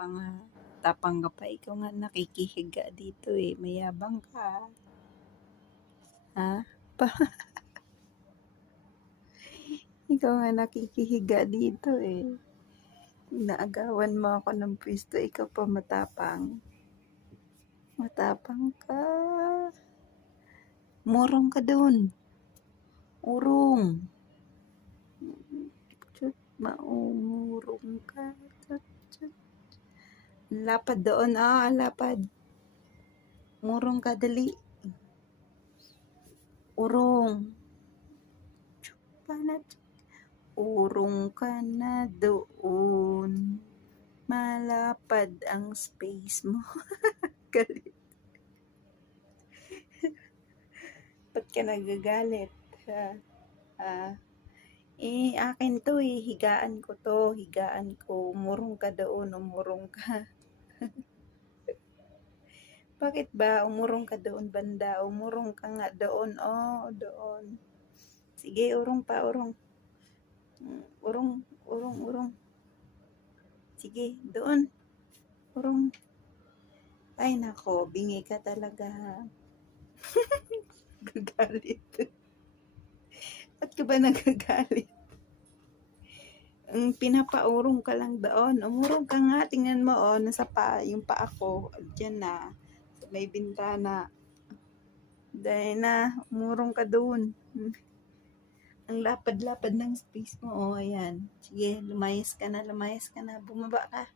matapang ha. Tapang ka pa, ikaw nga nakikihiga dito eh. Mayabang ka. Ha? Ikaw nga nakikihiga dito eh. Inaagawan mo ako ng pwesto, ikaw pa matapang. Matapang ka. Murong ka dun. Urong. Chut, maumurong ka. Chut, chut. Lapad doon, lapad. Murong ka, dali. Urong. Chut, panat. Urong ka na doon. Malapad ang space mo. Galit. Ba't ka nagagalit? Akin to eh. Higaan ko to. Higaan ko. Umurong ka doon. Umurong ka. Bakit ba? Umurong ka doon, banda. Umurong ka nga doon. Doon. Sige, urong pa, urong. Urong, urong, urong. Sige, doon. Urong. Ay, nako. Bingi ka talaga. Gagalit. Ba't ka ba nagagalit? Pinapaurong ka lang doon. Umurong ka nga. Tingnan mo, nasa yung paa ko. Diyan na. May bintana. Dahil na. Umurong ka doon. Ang lapad-lapad ng space mo. Ayan. Sige, lumayas ka na. Bumaba ka.